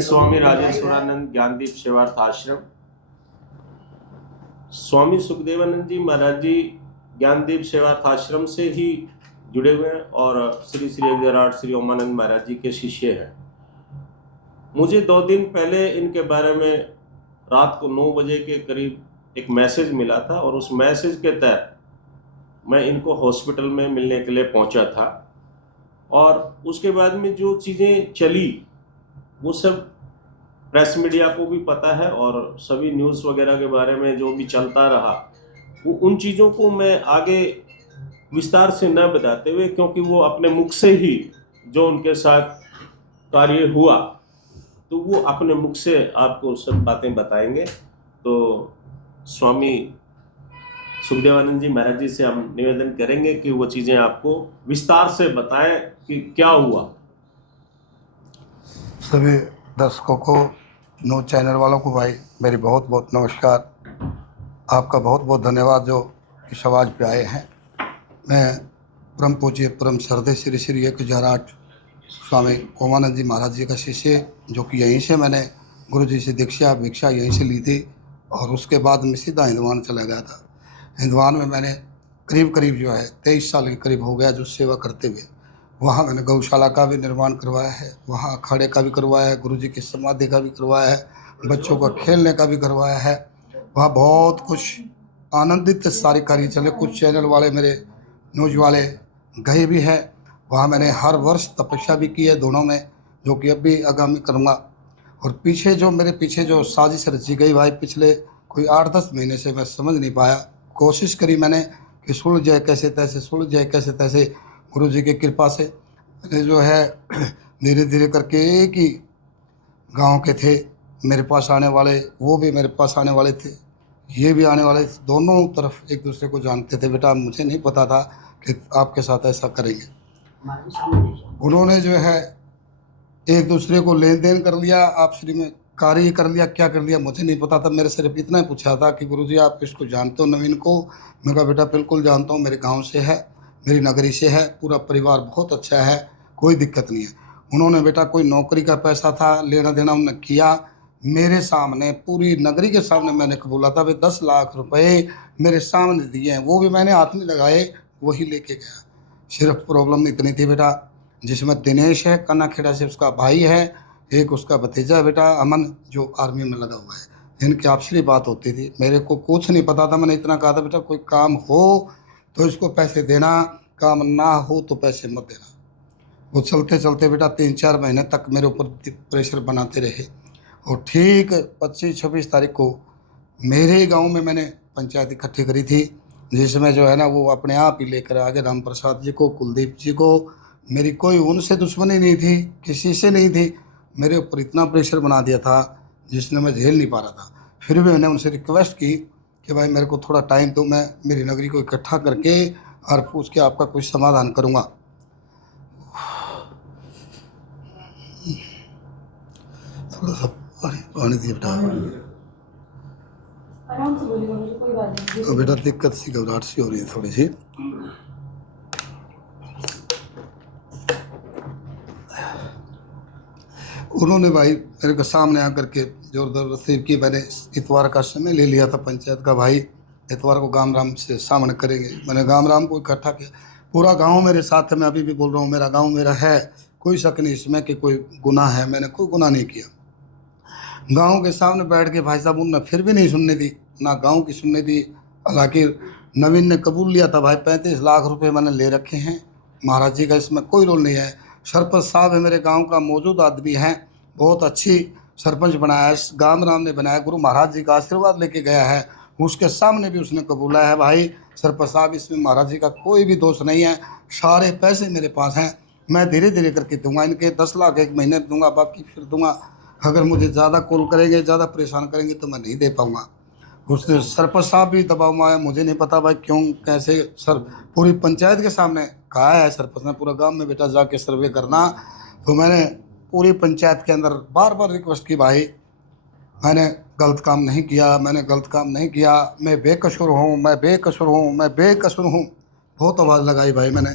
स्वामी राजेश्वरानंद ज्ञानदीप सेवार्थ आश्रम। स्वामी सुखदेवानंद जी महाराज जी ज्ञानदीप सेवार्थ आश्रम से ही जुड़े हुए हैं और श्री श्री अग्रराट श्री ओमानंद महाराज जी के शिष्य हैं। मुझे 2 दिन पहले इनके बारे में रात को 9 बजे के करीब एक मैसेज मिला था और उस मैसेज के तहत मैं इनको हॉस्पिटल में मिलने के लिए पहुंचा था। और उसके बाद में जो चीज़ें चली वो सब प्रेस मीडिया को भी पता है और सभी न्यूज़ वगैरह के बारे में जो भी चलता रहा वो उन चीज़ों को मैं आगे विस्तार से न बताते हुए, क्योंकि वो अपने मुख से ही जो उनके साथ कार्य हुआ तो वो अपने मुख से आपको सब बातें बताएंगे। तो स्वामी सुखदेवानंद जी महाराज जी से हम निवेदन करेंगे कि वो चीज़ें आपको विस्तार से बताएं कि क्या हुआ। सभी दर्शकों को, न्यूज़ चैनल वालों को भाई मेरी बहुत बहुत नमस्कार। आपका बहुत बहुत धन्यवाद जो इस आवाज़ पे आए हैं। मैं परम पूज्य परम श्रद्धेय श्री श्री 1008 स्वामी ओमानंद जी महाराज जी का शिष्य, जो कि यहीं से मैंने गुरु जी से दीक्षा यहीं से ली थी और उसके बाद मैं सीधा हिंदवान चला गया था। हिंदवान में मैंने करीब जो है 23 साल के करीब हो गया जो सेवा करते हुए। वहाँ मैंने गौशाला का भी निर्माण करवाया है, वहाँ अखाड़े का भी करवाया है, गुरुजी की समाधि का भी करवाया है, बच्चों का खेलने का भी करवाया है। वहाँ बहुत कुछ आनंदित सारे कार्य चले। कुछ चैनल वाले मेरे न्यूज़ वाले गए भी हैं। वहाँ मैंने हर वर्ष तपस्या भी की है दोनों में, जो कि अब भी आगामी करूँगा। और मेरे पीछे जो साजिश रची गई भाई, पिछले कोई 8-10 महीने से मैं समझ नहीं पाया। कोशिश करी मैंने कि सुलझ जाए कैसे तैसे। गुरु जी की कृपा से मैंने जो है धीरे धीरे करके, एक ही गांव के थे मेरे पास आने वाले, वो भी मेरे पास आने वाले थे, ये भी आने वाले थे। दोनों तरफ एक दूसरे को जानते थे। बेटा मुझे नहीं पता था कि आपके साथ ऐसा करेंगे। उन्होंने जो है एक दूसरे को लेन देन कर लिया, आपसी में कार्य कर लिया। क्या कर लिया मुझे नहीं पता था। मेरे सिर्फ इतना ही पूछा था कि गुरुजी आप इसको जानते हो नवीन को? मैं कहा बेटा बिल्कुल जानता हूँ, मेरे गांव से है, मेरी नगरी से है, पूरा परिवार बहुत अच्छा है, कोई दिक्कत नहीं है। उन्होंने बेटा कोई नौकरी का पैसा था, लेना देना उन्होंने किया। मेरे सामने पूरी नगरी के सामने मैंने कबूला था। वे 10 लाख रुपए मेरे सामने दिए हैं, वो भी मैंने हाथ नहीं लगाए, वही लेके गया। सिर्फ प्रॉब्लम इतनी थी बेटा, जिसमें दिनेश है कन्नाखेड़ा से, उसका भाई है, एक उसका भतीजा बेटा अमन जो आर्मी में लगा हुआ है। इनकी आपसी बात होती थी, मेरे को कुछ नहीं पता था। मैंने इतना कहा था बेटा कोई काम हो तो इसको पैसे देना, काम ना हो तो पैसे मत देना। वो चलते चलते बेटा 3-4 महीने तक मेरे ऊपर प्रेशर बनाते रहे। और ठीक 25-26 तारीख को मेरे गांव में मैंने पंचायत इकट्ठी करी थी, जिसमें जो है ना वो अपने आप ही लेकर आगे राम प्रसाद जी को, कुलदीप जी को। मेरी कोई उनसे दुश्मनी नहीं थी, किसी से नहीं थी। मेरे ऊपर इतना प्रेशर बना दिया था जिसने मैं झेल नहीं पा रहा था। फिर भी मैंने उनसे रिक्वेस्ट की कि भाई मेरे को थोड़ा टाइम दो, मैं मेरी नगरी को इकट्ठा करके और पूछ के आपका कुछ समाधान करूँगा। थोड़ा सा पानी दिए बेटा। आराम से बोलिएगा, मुझे कोई बात नहीं। तो बेटा दिक्कत सी घबराहट सी हो रही है थोड़ी सी। उन्होंने भाई मेरे को सामने आकर के जोर जबरदस्ती की। मैंने इतवार का समय ले लिया था पंचायत का, भाई इतवार को गाम राम से सामने करेंगे। मैंने गाम राम को इकट्ठा किया, पूरा गांव मेरे साथ है। मैं अभी भी बोल रहा हूँ मेरा गांव मेरा है, कोई शक नहीं इसमें कि कोई गुनाह है। मैंने कोई गुनाह नहीं किया। गांव के सामने बैठ के भाई साहब उनने फिर भी नहीं सुनने दी, ना गांव की सुनने दी। हालांकि नवीन ने कबूल लिया था भाई 35 लाख रुपए मैंने ले रखे हैं। महाराज जी का इसमें कोई रोल नहीं है। सरपंच साहब है मेरे गांव का, मौजूद आदमी है, बहुत अच्छी सरपंच बनाया है, गाम राम ने बनाया, गुरु महाराज जी का आशीर्वाद लेके गया है। उसके सामने भी उसने कबूला है भाई सरपंच साहब, इसमें महाराज जी का कोई भी दोष नहीं है। सारे पैसे मेरे पास हैं, मैं धीरे धीरे करके दूंगा। इनके 10 लाख एक महीने दूंगा, बाकी फिर दूंगा। अगर मुझे ज़्यादा कॉल करेंगे, ज़्यादा परेशान करेंगे तो मैं नहीं दे पाऊँगा। उसने सरपंच साहब भी दबाव में आया, मुझे नहीं पता भाई क्यों कैसे। सर पूरी पंचायत के सामने कहा है सरपंच ने, पूरा गांव में बेटा जाके सर्वे करना। तो मैंने पूरी पंचायत के अंदर बार बार रिक्वेस्ट की, भाई मैंने गलत काम नहीं किया, मैं बेकसूर हूँ। बहुत आवाज़ लगाई भाई मैंने,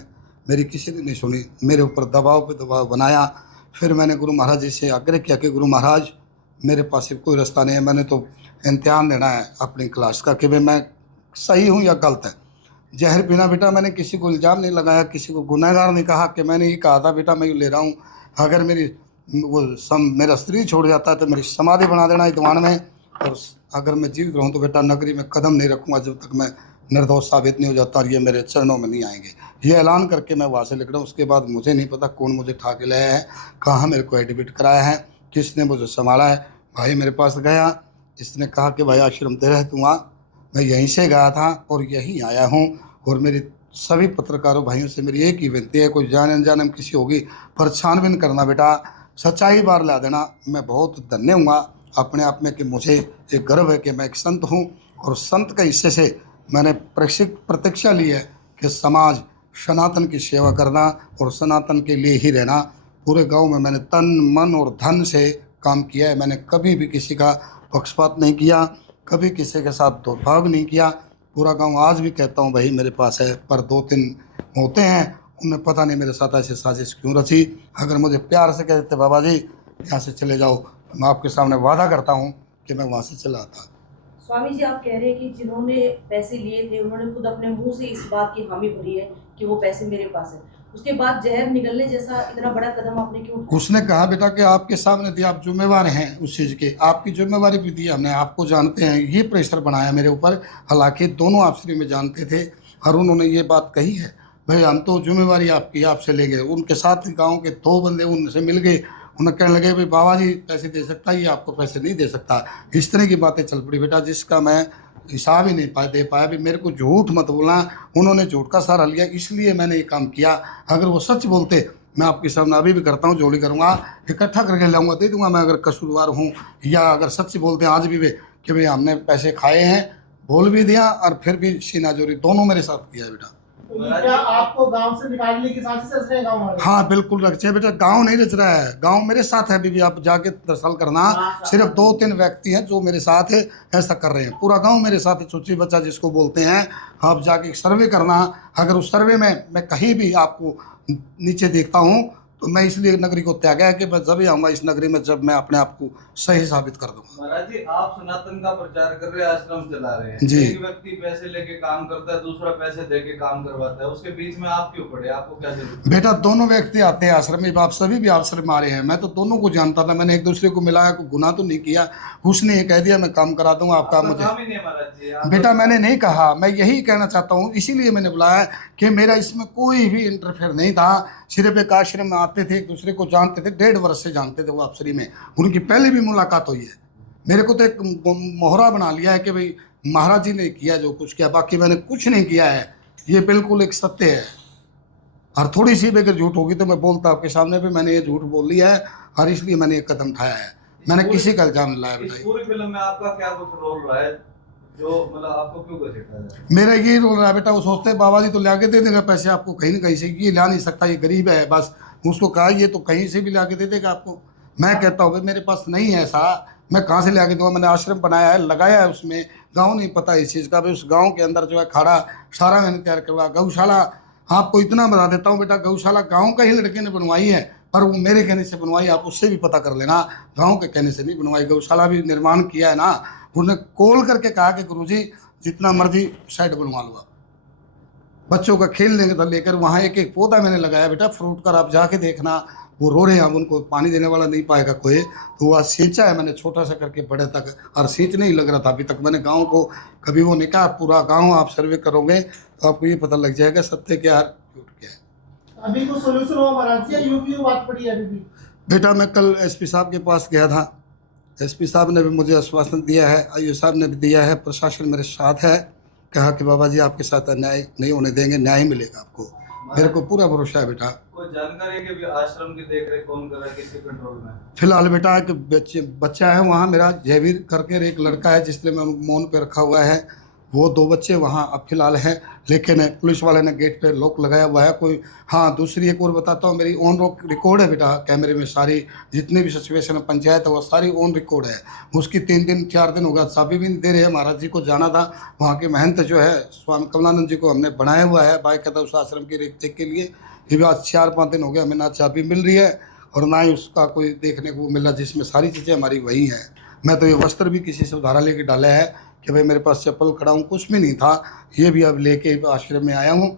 मेरी किसी ने नहीं सुनी। मेरे ऊपर दबाव पे दबाव बनाया। फिर मैंने गुरु महाराज जी से आग्रह किया कि गुरु महाराज मेरे पास सिर्फ कोई रास्ता नहीं है, मैंने तो इम्तिहान देना है अपनी क्लास का कि भाई मैं सही हूँ या गलत है। जहर पीना बेटा मैंने किसी को इल्ज़ाम नहीं लगाया, किसी को गुनहगार नहीं कहा कि मैंने ये कहा था बेटा मैं ये ले रहा हूँ, अगर मेरी मेरा स्त्री छोड़ जाता है तो मेरी समाधि बना देना इस दीवान में, और अगर मैं जीवित रहूँ तो बेटा नगरी में कदम नहीं रखूँगा जब तक मैं निर्दोष साबित नहीं हो जाता और ये मेरे चरणों में नहीं आएंगे। ये ऐलान करके मैं वहाँ से निकला। उसके बाद मुझे नहीं पता कौन मुझे ठा के लाया है, कहाँ मेरे को एडमिट कराया है, किसने मुझे संभाला है। भाई मेरे पास गया, इसने कहा कि भाई आश्रम तेरा है, तू आ। मैं यहीं से गया था और यहीं आया हूँ। और मेरी सभी पत्रकारों भाइयों से मेरी एक ही विनती है, कोई जाने अनजाने में किसी होगी पर छानबीन करना बेटा, सच्चाई बार ला देना। मैं बहुत धन्य हूँ अपने आप में कि मुझे एक गर्व है कि मैं एक संत हूँ, और संत के हिस्से से मैंने प्रतीक्षा ली है कि समाज सनातन की सेवा करना और सनातन के लिए ही रहना। पूरे गांव में मैंने तन मन और धन से काम किया है। मैंने कभी भी किसी का पक्षपात नहीं किया, कभी किसी के साथ दुर्भाव नहीं किया। पूरा गांव आज भी कहता हूं भाई मेरे पास है, पर 2-3 होते हैं उन्हें पता नहीं मेरे साथ ऐसी साजिश क्यों रची। अगर मुझे प्यार से कह देते बाबा जी यहाँ से चले जाओ, तो मैं आपके सामने वादा करता हूँ कि मैं वहाँ से चला आता। स्वामी जी, आप कह रहे हैं कि जिन्होंने पैसे लिए थे उन्होंने खुद अपने मुंह से इस बात की हामी भरी है कि वो पैसे मेरे पास है, उसके बाद जहर निगलने जैसा इतना बड़ा कदम आपने क्यों उठाया? उसने कहा बेटा कि आपके सामने दिया, आप जिम्मेवार हैं उस चीज़ के, आपकी जिम्मेवारी भी दी हमने, आपको जानते हैं। ये प्रेशर बनाया मेरे ऊपर, हालांकि दोनों आपसी में जानते थे, और उन्होंने ये बात कही है भाई हम तो जिम्मेवारी आपकी आपसे ले गए। उनके साथ गाँव के 2 बंदे उनसे मिल गए, उन्हें कहने लगे भाई बाबा जी पैसे दे सकता है, ये आपको पैसे नहीं दे सकता। इस तरह की बातें चल पड़ी बेटा, जिसका मैं हिसाब ही नहीं दे पाया। भी मेरे को झूठ मत बोलना, उन्होंने झूठ का सहारा लिया, इसलिए मैंने ये काम किया। अगर वो सच बोलते, मैं आपके सामने अभी भी करता हूँ, जोड़ी करूँगा, इकट्ठा करके लाऊंगा, दे दूंगा मैं अगर कसूरवार हूँ। या अगर सच बोलते हैं आज भी वे कि भाई हमने पैसे खाए हैं, बोल भी दिया और फिर भी सीना जोरी दोनों मेरे साथ किया है बेटा। क्या आपको गांव से निकालने की साजिश रच रहे हैं गांव वाले? हाँ बिल्कुल रच है बेटा, गांव नहीं रच रहा है, गांव मेरे साथ है। अभी भी आप जाके दरअसल करना, सिर्फ 2-3 व्यक्ति हैं जो मेरे साथ है, ऐसा कर रहे हैं। पूरा गांव मेरे साथ है, चुच्ची बच्चा जिसको बोलते हैं। आप जाके एक सर्वे करना, अगर उस सर्वे में मैं कहीं भी आपको नीचे देखता हूँ तो मैं इसलिए नगरी को त्यागा है कि मैं जब ही आऊँगा इस नगरी में जब मैं अपने आप को सही साबित कर दूंगा। महाराज जी, आप सनातन का प्रचार कर रहे हैं, आश्रम चला रहे हैं, जी। एक व्यक्ति पैसे लेके काम करता है, दूसरा पैसे देके काम करवाता है, उसके बीच में आप क्यों पड़े? आपको क्या जरूरत? बेटा दोनों व्यक्ति आते हैं आश्रम में, आप सभी भी आश्रम में आ रहे हैं, मैं तो दोनों को जानता था, मैंने एक दूसरे को मिलाया, कोई गुनाह तो नहीं किया। उसने ये कह दिया मैं काम करा दूंगा आपका, आपका मुझे काम ही नहीं है महाराज जी। आप बेटा मैंने नहीं कहा, मैं यही कहना चाहता हूँ, इसीलिए मैंने बुलाया कि मेरा इसमें कोई भी इंटरफेयर नहीं था। सिर्फ एक आश्रम में आते थे, एक दूसरे को जानते थे, 1.5 वर्ष से जानते थे वो आपसरी में, उनकी पहले भी मुलाकात हुई है। मेरे को तो एक मोहरा बना लिया है कि भाई महाराज जी ने किया जो कुछ किया, बाकी मैंने कुछ नहीं किया है। ये बिल्कुल एक सत्य है, और थोड़ी सी भी अगर झूठ होगी तो मैं बोलता आपके सामने भी मैंने ये झूठ बोल लिया है, और इसलिए मैंने एक कदम उठाया है। मैंने किसी का इल्जाम नहीं लाया इस बेटा। पूरी फिल्म में आपका क्या कुछ रोल रहा है जो मतलब आपको क्यों घसीटा जाए? मेरा ये रोल रहा है बेटा, वो सोचते हैं बाबा जी तो ला के दे देगा पैसे आपको कहीं न कहीं से, ये ला नहीं सकता, ये गरीब है, बस उसको कहा ये तो कहीं से भी ला के दे देगा आपको। मैं कहता हूँ भाई मेरे पास नहीं है ऐसा, मैं कहाँ से ला के दूँगा? मैंने आश्रम बनाया है, लगाया है, उसमें गाँव नहीं पता इस चीज़ का। भाई उस गाँव के अंदर जो है खाड़ा सारा मैंने तैयार करवाया। गौशाला आपको इतना बता देता हूँ बेटा, गौशाला गाँव का ही लड़के ने बनवाई है, पर वो मेरे कहने से बनवाई, आप उससे भी पता कर लेना, गाँव के कहने से नहीं बनवाई। गौशाला भी निर्माण किया है ना, उन्होंने कॉल करके कहा कि गुरुजी जितना मर्जी साइड बनवा लो, बच्चों का खेलने का लेकर वहाँ एक एक पौधा मैंने लगाया बेटा फ्रूट का, आप जाके देखना। वो रो रहे हैं, अब उनको पानी देने वाला नहीं पाएगा कोई, तो वह सींचा है मैंने छोटा सा करके बड़े तक, और सींचने ही लग रहा था अभी तक। मैंने गांव को कभी वो नहीं कहा, पूरा गांव आप सर्वे करोगे तो आपको ये पता लग जाएगा सत्य क्या है झूठ क्या है। अभी तो सोल्यूशन हुआ महाराज जी, यूपी बात पड़ी है अभी भी? बेटा मैं कल एसपी साहब के पास गया था, एसपी साहब ने भी मुझे आश्वासन दिया है, आईओ साहब ने भी दिया है, प्रशासन मेरे साथ है। कहा कि बाबा जी आपके साथ अन्याय नहीं होने देंगे, न्याय मिलेगा आपको। मेरे को पूरा भरोसा है बेटा। कोई जानकारी है कि भी आश्रम की देख रेख कौन कर रहा है, किसके कंट्रोल में? फिलहाल बेटा एक बच्चा है वहाँ मेरा जयवीर करके, एक लड़का है जिसने मैं मौन पे रखा हुआ है, वो 2 बच्चे वहाँ अब फिलहाल हैं, लेकिन पुलिस वाले ने गेट पे लॉक लगाया हुआ है। कोई हाँ दूसरी एक और बताता हूँ, मेरी ऑन रिकॉर्ड है बेटा कैमरे में, सारी जितनी भी सिचुएशन पंचायत है वो सारी ऑन रिकॉर्ड है। उसकी 3-4 दिन हो गया, चाबी भी नहीं दे रहे हैं। महाराज जी को जाना था, वहाँ के महंत जो है स्वामी कमलानंद जी को हमने बनाया हुआ है बाकायदा उस आश्रम की रेख के लिए। ये भी आज 4-5 दिन हो गया हमें ना चाबी मिल रही है, और ना ही उसका कोई देखने को मिला जिसमें सारी चीज़ें हमारी वही हैं। मैं तो ये वस्त्र भी किसी से उधारा लेके डाला है कि भाई मेरे पास चप्पल खड़ा हूँ, कुछ भी नहीं था। ये भी अब लेके आश्रम में आया हूँ,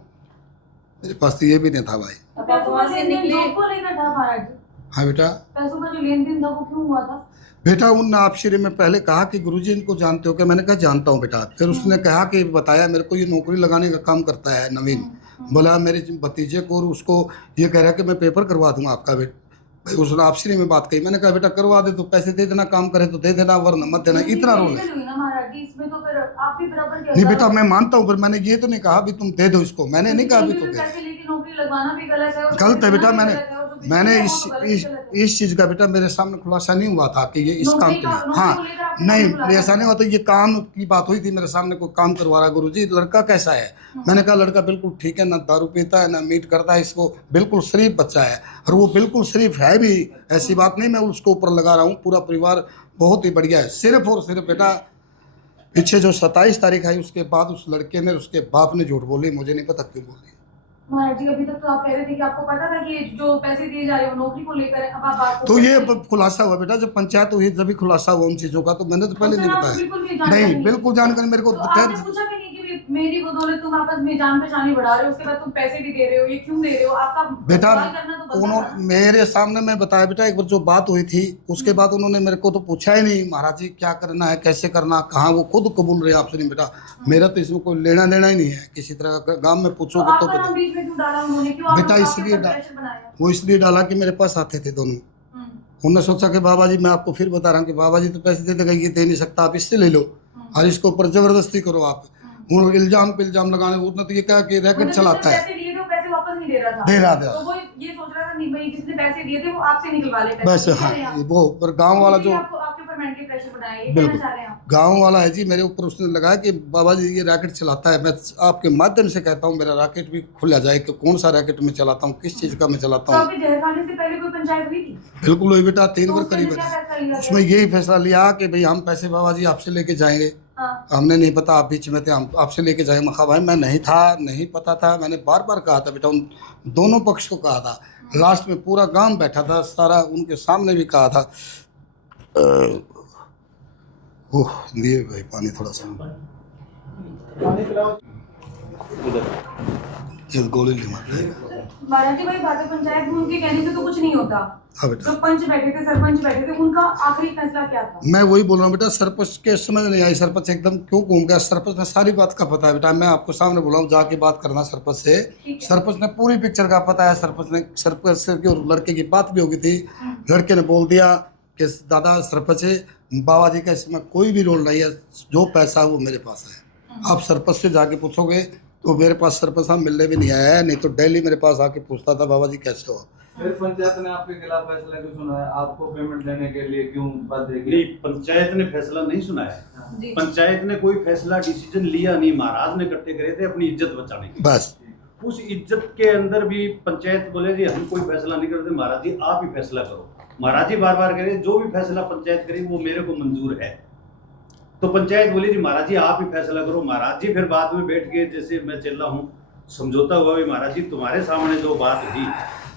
मेरे पास तो ये भी नहीं था भाई। अब आप वहाँ से निकले, जॉब को लेकर था महाराज जी? हाँ बेटा, पैसों का जो लेन देन था वो क्यों हुआ था? बेटा उन आश्रम में पहले कहा कि गुरुजी इनको जानते हो क्या? मैंने कहा जानता हूँ बेटा। फिर उसने कहा कि बताया मेरे को ये नौकरी लगाने का काम करता है नवीन। बोला मेरे भतीजे को और उसको ये कह रहा है कि मैं पेपर करवा दूंगा आपका बेटा। भाई उसने आश्रम में बात कही, मैंने कहा बेटा करवा दे तो पैसे दे देना, काम करे तो दे देना वरना मत देना। इतना रोल है। हुई ना महाराज जी, इसमें तो फिर आप भी बराबर के नहीं बेटा मैं मानता हूँ, पर मैंने ये तो नहीं कहा भी तुम दे दो इसको, मैंने नहीं कहा भी तो दे। पैसे लेके नौकरी लगवाना भी गलत है और गलत है बेटा। देना भी मैंने गलत है और जो भी मैंने है, इस वो गलत ही इस गलत है। इस चीज़ का बेटा मेरे सामने खुलासा नहीं हुआ था कि ये इस काम नौकरी के लिए। नौकरी को हाँ लेकर आपने नहीं खुलासा ऐसा नहीं होता। ये काम की बात हुई थी मेरे सामने, कोई काम करवा रहा गुरुजी लड़का कैसा है? मैंने कहा लड़का बिल्कुल ठीक है, ना दारू पीता है ना मीट करता है, इसको बिल्कुल शरीफ बच्चा है। और वो बिल्कुल शरीफ है भी, ऐसी बात नहीं मैं उसको ऊपर लगा रहा हूँ। पूरा परिवार बहुत ही बढ़िया है। सिर्फ और सिर्फ बेटा पीछे जो 27 तारीख आई उसके बाद उस लड़के ने उसके बाप ने झूठ बोली, मुझे नहीं पता क्यों बोली। महाराज जी अभी तक तो आप कह रहे थे कि आपको पता था कि ये जो पैसे दिए जा रहे हो नौकरी को लेकर है, अब आप बात को तो ये खुलासा हुआ बेटा जब पंचायत हुई तभी खुलासा हुआ उन चीज़ों का। तो मैंने तो पहले नहीं बताया। बिल्कुल भी जानकारी नहीं बिल्कुल जानकारी मेरे को तो आपने पूछा भी नहीं कि भी मेरी बदौलत तुम आपस में जान पहचानी बढ़ा रहे हो, उसके बाद तुम पैसे भी दे रहे हो, ये क्यों दे रहे हो? आपका बेटा सवाल करना तो बनता उन्होंने था। मेरे सामने मैं बताया बेटा एक बार जो बात हुई थी उसके बाद उन्होंने मेरे को तो पूछा ही नहीं महाराज जी क्या करना है कैसे करना कहाँ, वो खुद कबूल रहे आपसे। नहीं बेटा मेरा तो इसमें कोई लेना देना ही नहीं है किसी तरह का। गाँव में तो पूछोगे तो आपका पता। नाम बीच में क्यों डाला उन्होंने? क्यों बेटा आपके इसलिए ऊपर प्रेशर बनाया? वो इसलिए डाला कि मेरे पास आते थे दोनों। उन्होंने सोचा कि बाबा जी मैं आपको फिर बता रहा हूँ कि बाबा जी तो पैसे दे देगा, ये दे नहीं सकता, आप इससे ले लो और इसके ऊपर जबरदस्ती करो आप। वो इल्जाम पे इल्जाम लगाने, उसने तो ये कहा कि रैकेट चलाता है। पैसे लिए थे वो पैसे वापस नहीं दे रहा था। दे रहा था। तो वो ये सोच रहा था नहीं भाई जिसने पैसे दिए थे वो आपसे निकलवा ले पैसे। बस ये कह हाँ रहे हैं आप। वो पर गांव वाला जो आपको आपके ऊपर मेंटली प्रेशर बनाया, ये कहना बिल्कुल चाह रहे हैं आप? गांव वाला है जी मेरे ऊपर उसने लगाया कि बाबा जी ये रैकेट चलाता है। मैं आपके माध्यम से कहता हूँ मेरा रैकेट भी खुला जाए कि कौन सा रैकेट मैं चलाता हूँ, किस चीज़ का मैं तो चलाता हूँ। अभी जहर खाने से पहले कोई पंचायत हुई थी? बिल्कुल हुई बेटा 3 तो बार उसमें करीब क्या फैसला लिया उसमें यही फैसला लिया कि भाई हम पैसे बाबा जी आपसे लेके जाएंगे। हाँ। हमने नहीं पता आप बीच में थे, हम आपसे लेके जाएंगे। मैं कहा भाई मैं नहीं था, नहीं पता था। मैंने बार बार कहा था बेटा, उन दोनों पक्ष को कहा था। लास्ट में पूरा गांव बैठा था, सारा उनके सामने भी कहा था। ओह लिए भाई पानी थोड़ा सा, पानी पिलाओ। ये गोली ले मार। महाराज जी भाई बातें पंचायत में उनके कहने से तो कुछ नहीं होता। हाँ बेटा जो पंच बैठे थे सरपंच बैठे थे उनका आखिरी फैसला क्या था? मैं वही बोल रहा हूँ बेटा, सरपंच के समझ नहीं आई। सरपंच एकदम क्यों घूम गया? सरपंच ने सारी बात का पता है बेटा, मैं आपको सामने बोला हूँ जाके बात करना सरपंच से। सरपंच ने पूरी पिक्चर का पता है। सरपंच से की और लड़के की बात भी हो गई थी। लड़के ने बोल दिया कि दादा सरपंच है, बाबा जी का इसमें कोई भी रोल नहीं है, जो पैसा है वो मेरे पास है। आप सरपंच से जाके पूछोगे तो मेरे पास सरपंच साहब मिलने भी नहीं आया है, नहीं तो डेली मेरे पास आके पूछता था बाबा जी कैसे हो। फिर पंचायत ने आपके खिलाफ फैसला क्यों सुनाया? आपको पेमेंट देने के लिए क्यों बाध्य नहीं, किया? पंचायत ने फैसला नहीं सुनाया। जी। पंचायत ने कोई फैसला डिसीजन लिया नहीं, महाराज ने इकट्ठे करे थे अपनी इज्जत बचाने के। बस उस इज्जत के अंदर भी पंचायत बोले जी हम कोई फैसला नहीं करते, महाराज जी आप ही फैसला करो। महाराज जी बार बार कह रहे जो भी फैसला पंचायत करे वो मेरे को मंजूर है। तो पंचायत बोली जी महाराज जी आप ही फैसला करो। महाराज जी फिर बाद में बैठ के जैसे मैं चल रहा हूँ समझौता हुआ भी महाराज जी तुम्हारे सामने जो बात हुई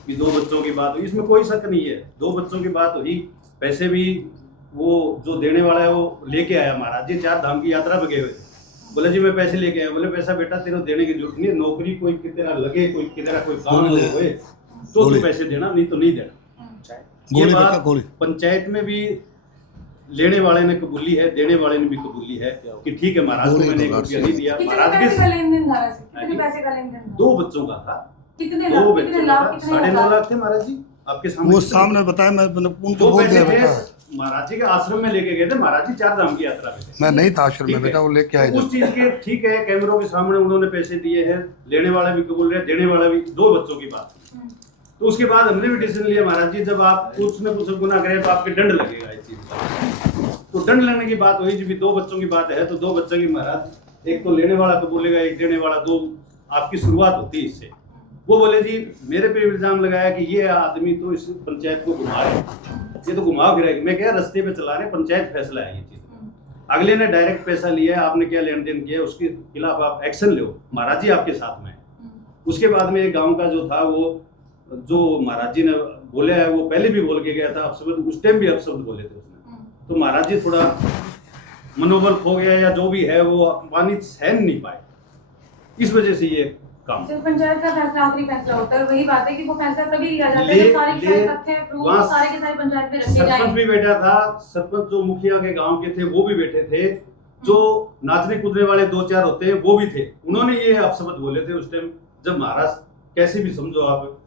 कि 2 बच्चों की बात हुई, इसमें कोई शक नहीं है। 2 बच्चों की बात हुई, पैसे भी वो जो देने वाला है वो लेके आया। महाराज जी 4 धाम की यात्रा पे गए हुए थे, बोले जी मैं पैसे लेके आया। बोले पैसा बेटा तेरे देने की जरूरत नहीं है, नौकरी कोई की तरह लगे, कोई की तरह कोई काम लगे हुए तो तू पैसे देना, नहीं तो नहीं देना। ये गोली बेटा बात गोली। पंचायत में भी लेने वाले ने कबूली है, देने वाले ने भी कबूली है कि ठीक है महाराज को मैंने 1 रुपया नहीं दिया। कितने महाराज पैसे का के लेन देन था वैसे? कितने पैसे का लेन देन था? 2 बच्चों का था, कितने 2 लाख बच्चों कितने का लाख था, कितने 9.5 लाख? लाख थे महाराज जी आपके सामने। वो सामने बताया, मैं उनको 2 बोल दिया पैसे बेटा। थे महाराज जी के आश्रम में लेके गए थे। महाराज जी 4 धाम की यात्रा पे थे। मैं नहीं था आश्रम में ठीक है। बेटा, वो लेके आए तो उस चीज के ठीक है, कैमरों के सामने उन्होंने पैसे दिए हैं, लेने वाला भी कबूल रहे, देने वाला भी। 2 बच्चों की बात। तो उसके बाद हमने भी डिसीजन लिया महाराज जी जब आप कुछ न कुछ गुनाह करें तो आपके दंड लगेगा इस चीज का। तो दंड लगने की बात हुई, जब 2 बच्चों की बात है तो 2 बच्चों की महाराज एक तो लेने वाला कबूलेगा, एक देने वाला, 2 आपकी शुरुआत होती है इससे। वो बोले जी मेरे पे इल्जाम लगाया कि ये आदमी तो इस पंचायत को घुमा रहे, ये तो घुमा फिरा। मैं क्या रास्ते पे चला रहे, पंचायत फैसला है ये चीज। अगले ने डायरेक्ट पैसा लिया है, आपने क्या लेन देन किया है उसके खिलाफ आप एक्शन लो, महाराज जी आपके साथ में है। उसके बाद में एक गांव का जो था वो जो महाराज जी ने बोला है वो पहले भी बोल के गया था अपशब्द, उस टाइम भी अपशब्द बोले थे उसने। तो महाराज जी थोड़ा मनोबल खो गया या जो भी है वो अपमानित सहन नहीं पाए, इस वजह से ये काम। सिर्फ पंचायत का फैसला आखिरी फैसला होता है, वही बात है कि वो फैसला तभी लिया जाता है जब सारे तथ्य प्रूफ वहाँ सारे के सारे पंचायत में रखे सरपंच जाएंगे। भी बैठा था, सरपंच जो मुखिया के गांव के थे वो भी बैठे थे, जो नाचने कूदने वाले 2-4 होते हैं वो भी थे। उन्होंने ये अपशब्द बोले थे उस टाइम जब महाराज, कैसे भी समझो आप,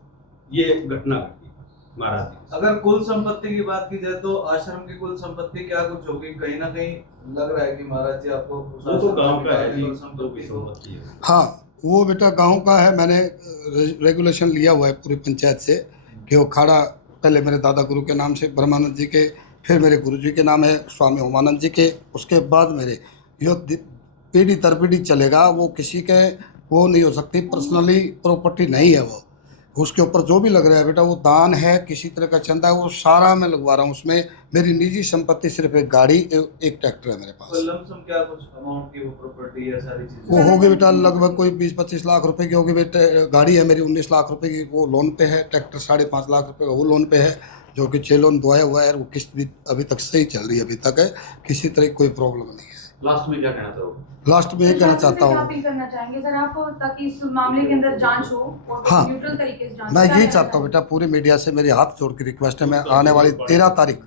ये घटना घटी महाराज जी। अगर कुल संपत्ति की बात की जाए तो आश्रम की कुल संपत्ति क्या कुछ होगी? कहीं ना कहीं लग रहा है कि महाराज जी आपको वो तो गांव का है जी, और संपत्ति संपत्ति है। हाँ, वो बेटा गांव का है। मैंने रेगुलेशन लिया हुआ है पूरी पंचायत से कि वो खाड़ा पहले मेरे दादा गुरु के नाम से ब्रह्मानंद जी के, फिर मेरे गुरु जी के नाम है स्वामी उमानंद जी के, उसके बाद मेरे यो पीढ़ी दर पीढ़ी चलेगा। वो किसी के वो नहीं हो सकती, पर्सनली प्रॉपर्टी नहीं है वो। उसके ऊपर जो भी लग रहा है बेटा वो दान है, किसी तरह का चंदा है, वो सारा मैं लगवा रहा हूँ उसमें। मेरी निजी संपत्ति सिर्फ एक गाड़ी, एक ट्रैक्टर है मेरे पास। कोई लमसम क्या कुछ अमाउंट की वो प्रॉपर्टी है सारी चीजें? वो होगी बेटा लगभग कोई 20-25 लाख रुपए की होगी बेटा। गाड़ी है मेरी 19 लाख रुपए की, वो लोन पे है। ट्रैक्टर 5.5 लाख रुपए का वो लोन पे है, जो कि 6 लोन दुआया हुआ है। वो किस्त भी अभी तक सही चल रही है, अभी तक है, किसी तरह की कोई प्रॉब्लम नहीं है। लास्ट में क्या कहना चाहोगे? लास्ट में ये कहना प्रशासन से चाहता क्या हूँ, अपील करना चाहेंगे सर आप, ताकि इस मामले के अंदर जांच हो और हाँ, न्यूट्रल तरीके से जांच? मैं क्या यही कहना चाहता हूँ बेटा, पूरे मीडिया से मेरी हाथ जोड़ के रिक्वेस्ट है। मैं आने वाली 13 तारीख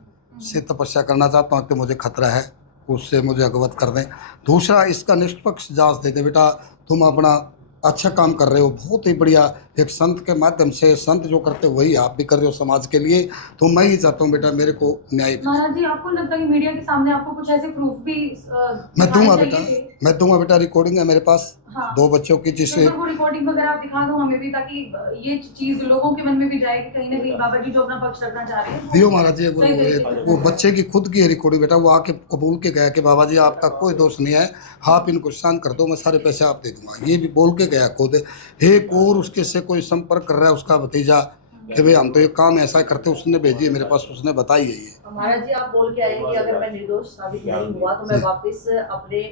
से तपस्या करना चाहता हूँ कि मुझे खतरा है, उससे मुझे अवगत कर दें। दूसरा, इसका निष्पक्ष जांच दे दे बेटा। तुम अपना अच्छा काम कर रहे हो, बहुत ही बढ़िया। एक संत के माध्यम से, संत जो करते वही आप भी कर रहे हो समाज के लिए। तो मैं ही चाहता हूँ बेटा मेरे को न्याय मिले। महाराज जी, आपको लगता है कि मीडिया के सामने आपको कुछ ऐसे प्रूफ भी मैं दूंगा दिखाने बेटा, चाहिए थे? मैं दूंगा बेटा। रिकॉर्डिंग है मेरे पास हाँ। 2 बच्चों की, जिससे तो वो रिकॉर्डिंग वगैरह आप दिखा दो हमें भी, ताकि ये चीज लोगों के मन में भी जाए कि कहीं ना कहीं बाबा जी जो अपना पक्ष रखना चाह रहे हैं दियो महाराज जी। सही तरीके से। वो बच्चे की खुद की है रिकॉर्डिंग बेटा। वो आके कबूल के गया कि बाबा जी आपका कोई दोष नहीं है, आप इनको शांत कर दो, मैं सारे पैसे आप दे दूंगा। ये भी बोल के गया खुद। एक और उसके से कोई संपर्क कर रहा है उसका भतीजा कि भाई हम तो ये काम ऐसा करते, उसने भेजी है मेरे पास, उसने बताई है ये। महाराज जी आप बोल के आए कि अगर मैं निर्दोष साबित नहीं हुआ तो मैं वापस अपने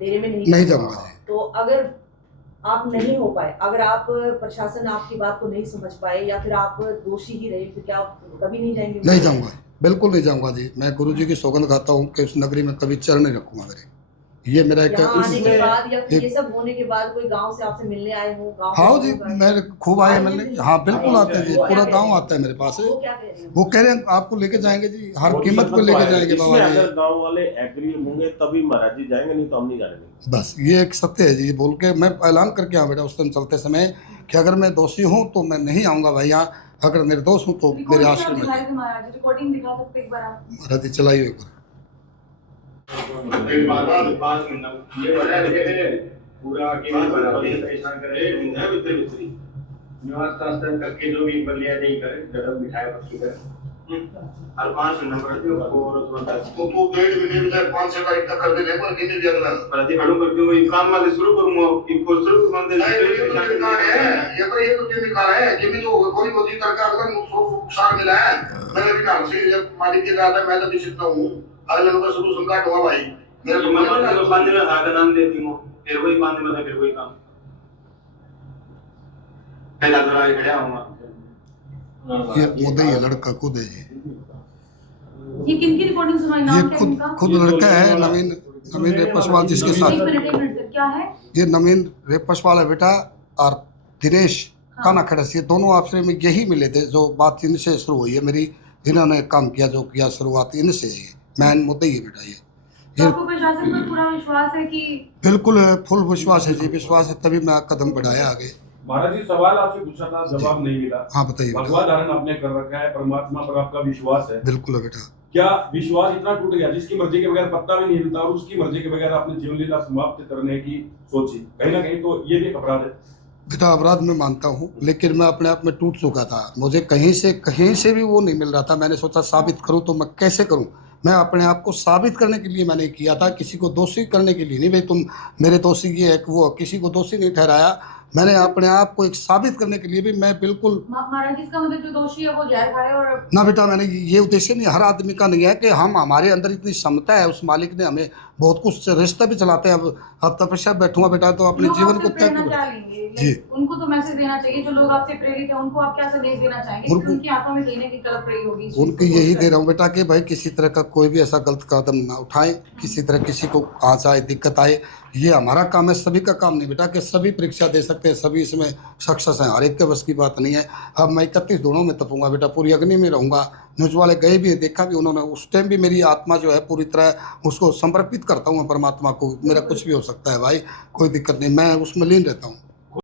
डेरे में नहीं जाऊंगा जी। तो अगर आप नहीं हो पाए, अगर आप प्रशासन आपकी बात को नहीं समझ पाए या फिर आप दोषी ही रहे, तो क्या आप कभी नहीं जाएंगे? नहीं जाऊंगा, बिल्कुल नहीं जाऊंगा जी। मैं गुरु जी की सौगंध खाता हूँ कि उस नगरी में कभी चरण नहीं रखूंगा मेरे। ये मेरा एक यहाँ आने के बाद या फिर एक- ये सब होने के बाद कोई गांव से आपसे मिलने आए हो? गांव हाँ के जी, लोग आए? मेरे खूब आए मिलने। हाँ बिल्कुल आते हैं जी, वो क्या पूरा कह गांव रहे हैं? आता है मेरे पास। वो क्या कह रहे हैं? वो कह रहे हैं आपको लेके जाएंगे जी, हर वो कीमत शपथ पे लेके तो है। जाएंगे इसमें बाबा जी। अगर गांव वाले एग्री होंगे तभी महाराज जी जाएंगे, नहीं तो हम नहीं जाएंगे। बस ये एक सत्य है जी। बोल के मैं ऐलान करके आया बेटा उस दिन चलते समय कि अगर मैं दोषी हूँ तो मैं नहीं आऊँगा भाई यहाँ, अगर निर्दोष हूँ तो मेरे रिकॉर्डिंग आप आश्रम में। दिखा रहे थे महाराज जी, रिकॉर्डिंग दिखा सकते एक बार आप? महाराज जी चलाइए एक बार। पूरा निवास स्थान करके जो भी बलिया नहीं करे, गरम मिठाई पक्की करे और 5 नंबर दे और तो तू 1.5 मिनट में 5 से तक कर दे पर कितने दिन में प्रति खड़ू करके वो काम वाले शुरू करूंगा इनको शुरू कर दे। ये तो दिन निकाल है कि जो कोई मोदी सरकार का नुकसान मिला है। मैंने भी नाम से जब मालिक के दादा मैं तो दिखता हूं अगले लोगों का शुरू संकट हुआ भाई मेरे को मतलब 15 का नाम देती हूं, फिर वही 5 दिन में फिर वही काम पहला तो आगे खड़ा हूं। ये मुद्दा ये लड़का खुद है जी, ये किन की रिकॉर्डिंग सुनाई? ये नाम क्या है खुद इनका? खुद लड़का है नवीन रेपसवाल जिसके एक साथ। मिनट सर, क्या है? ये नवीन रेपसवाल है बेटा, और दिनेश काना खड़स, ये दोनों आपसे में यही मिले थे। जो बात इनसे शुरू हुई है मेरी, जिन्होंने काम किया जो किया शुरुआत इनसे है। मैं मुद्दा ही है बेटा ये तो आपको प्रशासन पर पूरा विश्वास है कि? बिल्कुल फुल विश्वास है जी, विश्वास है तभी मैं कदम बढ़ाया आगे। महाराज जी सवाल आपसे पूछा था, जवाब नहीं मिला। हाँ बताइए बेटा। भगवा धारण आपने कर रखा है, परमात्मा पर आपका विश्वास है। बिल्कुल है बेटा। क्या विश्वास इतना टूट गया जिसकी मर्जी के बगैर पत्ता भी नहीं हिलता और उसकी मर्जी के बगैर आपने जीवन लीला समाप्त करने की सोची? कहीं ना कहीं तो ये भी एक अपराध है। बेटा अपराध में मानता हूँ, लेकिन मैं अपने आप में टूट चुका था। मुझे कहीं से भी वो नहीं मिल रहा था। मैंने सोचा साबित करूँ तो मैं कैसे करूँ। मैं अपने आप को साबित करने के लिए मैंने किया था, किसी को दोषी करने के लिए नहीं। भाई तुम मेरे दोषी ये है कि वो, किसी को दोषी नहीं ठहराया। मैंने अपने आप को एक साबित करने के लिए भी मैं बिल्कुल। महाराज जी इसका मतलब जो दोषी है वो जहर खाए और? ना बेटा, मैंने ये उद्देश्य नहीं, हर आदमी का नहीं है कि हम, हमारे अंदर इतनी क्षमता है, उस मालिक ने हमें बहुत कुछ रिश्ता भी चलाते हैं। अब तपस्या बैठूंगा बेटा तो अपने जीवन को त्याग क्या लेंगे? जी। उनको तो मैसेज देना चाहिए, जो लोग आपसे प्रेरित हैं उनको आप क्या संदेश देना चाहेंगे कि उनको- उनकी आत्मा में कहीं ना कहीं कलप रही होगी इस चीज़ उनकी को यही सोचकर। दे रहा हूँ बेटा कि भाई किसी तरह का कोई भी ऐसा गलत कदम ना उठाएं, किसी तरह किसी को आँच आए, दिक्कत आए। ये हमारा काम है, सभी का काम नहीं बेटा कि सभी परीक्षा दे सकते हैं, सभी इसमें सक्सेस हैं, हर एक के बस की बात नहीं है। अब मैं 31 दोनों में तपूंगा बेटा, पूरी अग्नि में रहूँगा। न्यूज़ वाले गए भी, देखा भी उन्होंने, उस टाइम भी मेरी आत्मा जो है पूरी तरह उसको समर्पित करता हूँ मैं परमात्मा को। मेरा कुछ भी हो सकता है भाई, कोई दिक्कत नहीं, मैं उसमें लीन रहता हूँ।